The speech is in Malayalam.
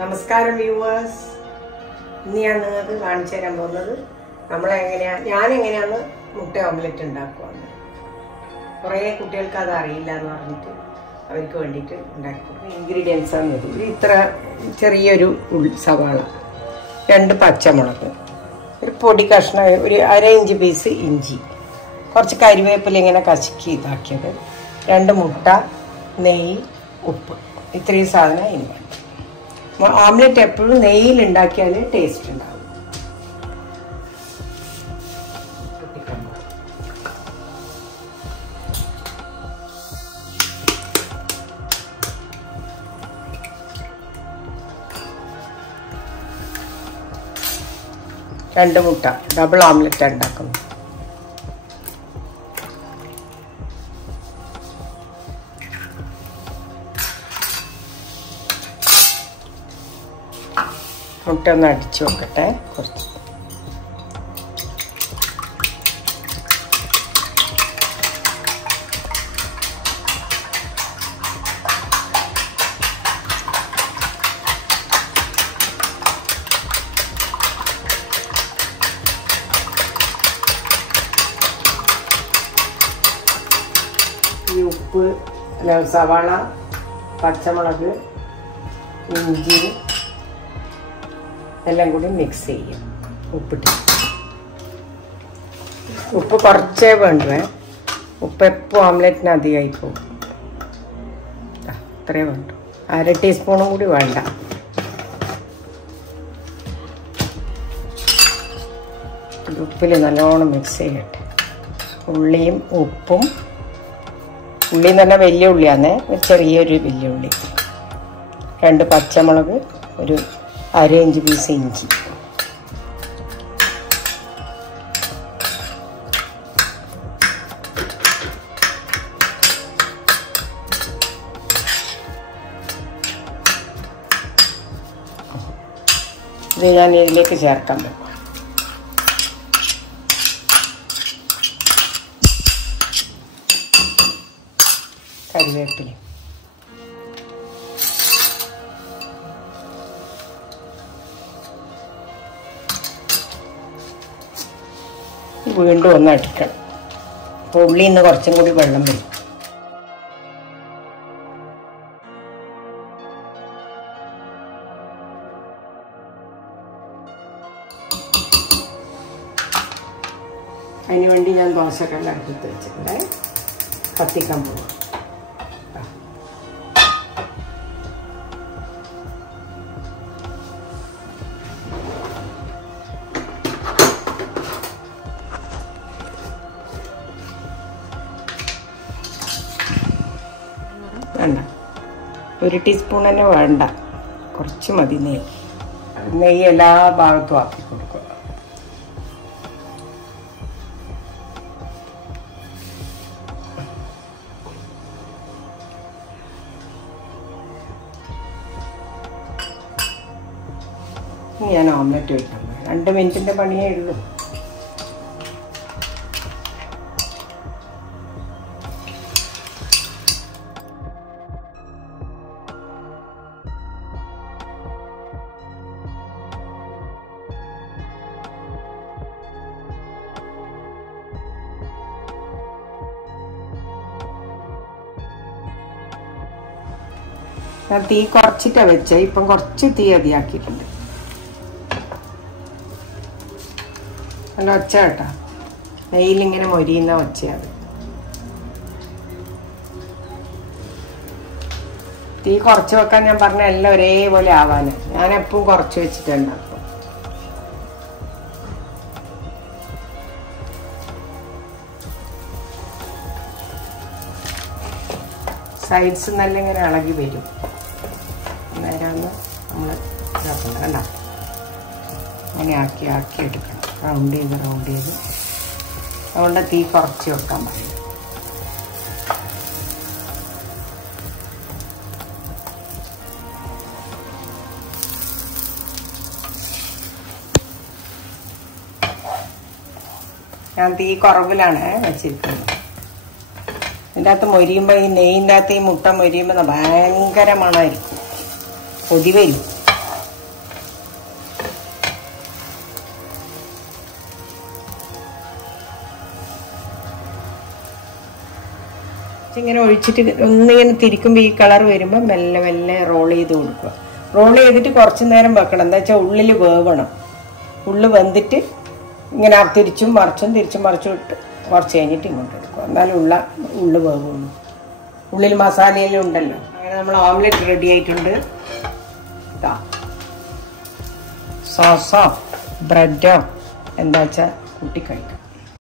നമസ്കാരം വ്യൂവേഴ്സ്. ഇന്ന് ഞാൻ നിങ്ങൾക്ക് കാണിച്ചു തരാൻ പോകുന്നത് ഞാനെങ്ങനെയാണ് മുട്ട ഓംലെറ്റ് ഉണ്ടാക്കുവാന്ന്. കുറേ കുട്ടികൾക്ക് അത് അറിയില്ല എന്ന് പറഞ്ഞിട്ട് അവർക്ക് വേണ്ടിയിട്ട് ഉണ്ടാക്കി കൊടുക്കും. ഇൻഗ്രീഡിയൻസ് ആണ് ഇത്. ഇത്ര ചെറിയൊരു സവാള, 2 പച്ചമുളക്, ഒരു പൊടി കഷ്ണം, ഒരു 1/2 ഇഞ്ച് പീസ് ഇഞ്ചി, കുറച്ച് കരിവേപ്പില ഇങ്ങനെ കശക്കി ഇതാക്കിയത്, 2 മുട്ട, നെയ്യ്, ഉപ്പ്. ഇത്രയും സാധനം ഇനി വേണം. ഓംലെറ്റ് എപ്പോഴും നെയ്യിൽ ഉണ്ടാക്കിയാൽ ടേസ്റ്റ് ഉണ്ടാവും. രണ്ട് മുട്ട ഡബിൾ ഓംലെറ്റ് ഉണ്ടാക്കുന്നു. മുട്ട ഒന്ന് അടിച്ചു വെക്കട്ടെ കുറച്ച്. ഈ ഉപ്പ്, സവാള, പച്ചമുളക്, ഇഞ്ചി എല്ലാം കൂടി മിക്സ് ചെയ്യും. ഉപ്പിട്ട് ഉപ്പ് കുറച്ചേ വേണ്ടേ. ഉപ്പ് എപ്പോൾ ഓംലെറ്റിന് അധികമായി പോകും. അത്രേ വേണ്ടു. 1/2 ടീസ്പൂണും കൂടി വേണ്ട. ഉപ്പിൽ നല്ലോണം മിക്സ് ചെയ്യട്ടെ. ഉള്ളിയും ഉപ്പും, ഉള്ളി നല്ല വലിയ ഉള്ളിയാണ്, ഒരു ചെറിയൊരു വലിയ ഉള്ളി, 2 പച്ചമുളക്, ഒരു 1/2 ഇഞ്ച് പീസ് ഇഞ്ചി, ഇത് ഞാൻ ഇതിലേക്ക് ചേർക്കാൻ പോകും. കരിവേപ്പില, വീണ്ടും ഒന്ന് അടിക്കണം. അപ്പോൾ ഉള്ളിൽ നിന്ന് കുറച്ചും കൂടി വെള്ളം വരും. അതിനുവേണ്ടി ഞാൻ ദോശക്കല്ല് അടുപ്പത്ത് വെച്ചിട്ടുണ്ട്. കത്തിക്കാൻ പോകും. വേണ്ട, 1 ടീസ്പൂൺ തന്നെ വേണ്ട, കുറച്ച് മതി. നെയ്യ് എല്ലാ ഭാഗത്തും ആക്കി കൊടുക്കുക. ഇനി ഞാൻ ഓംലെറ്റ് വയ്ക്കാൻ 2 മിനിറ്റിൻ്റെ പണിയേ ഉള്ളൂ. ഞാൻ തീ കുറച്ചിട്ടാണ് വെച്ചത്. ഇപ്പം കുറച്ച് തീ അധികമാക്കിയിട്ടുണ്ട്. നല്ല ഒച്ച കേട്ടോ, നെയ്യിലിങ്ങനെ മൊരിയുന്ന ഒച്ചയാണ്. തീ കുറച്ച് വെക്കാൻ ഞാൻ പറഞ്ഞ എല്ലാം ഒരേപോലെ ആവാന്. ഞാൻ എപ്പോഴും കുറച്ച് വെച്ചിട്ടുണ്ടാക്കും. സൈഡ്സ് നല്ല ഇങ്ങനെ ഇളകി വരും. നേരമൊന്ന് നമ്മൾ ഇതാക്കണം. കണ്ട, അങ്ങനെ ആക്കി എടുക്കണം. റൗണ്ട് ചെയ്ത് അതുകൊണ്ട് തീ കുറച്ച് വെക്കാൻ പറയും. ഞാൻ തീ കുറവിലാണ് വെച്ചിരിക്കുന്നത്. ഇതിൻ്റെ അകത്ത് മൊരിയുമ്പോൾ, ഈ നെയ്യിൻ്റെ അകത്ത് ഈ മുട്ട മൊരിയുമ്പോൾ ഭയങ്കര മണമായിരിക്കും, കൊതി വരും. ഇങ്ങനെ ഒഴിച്ചിട്ട് ഒന്നിങ്ങനെ തിരിക്കുമ്പോൾ ഈ കളർ വരുമ്പോൾ മെല്ലെ മെല്ലെ റോൾ ചെയ്ത് കൊടുക്കുക. റോൾ ചെയ്തിട്ട് കുറച്ച് നേരം വെക്കണം. എന്താ വെച്ചാൽ ഉള്ളിൽ വേവണം. ഉള്ളു വെന്തിട്ട് ഇങ്ങനെ തിരിച്ചും മറിച്ചും ഇട്ട് കുറച്ച് കഴിഞ്ഞിട്ട് ഇങ്ങോട്ട് എടുക്കുക. എന്നാലും ഉള്ളു വേവുള്ളൂ. ഉള്ളിൽ മസാലയെല്ലാം ഉണ്ടല്ലോ. അങ്ങനെ നമ്മൾ ഓംലെറ്റ് റെഡി ആയിട്ടുണ്ട്. ഇതാ സോസോ ബ്രെഡോ എന്താ വെച്ചാൽ കൂട്ടി കഴിക്കാം.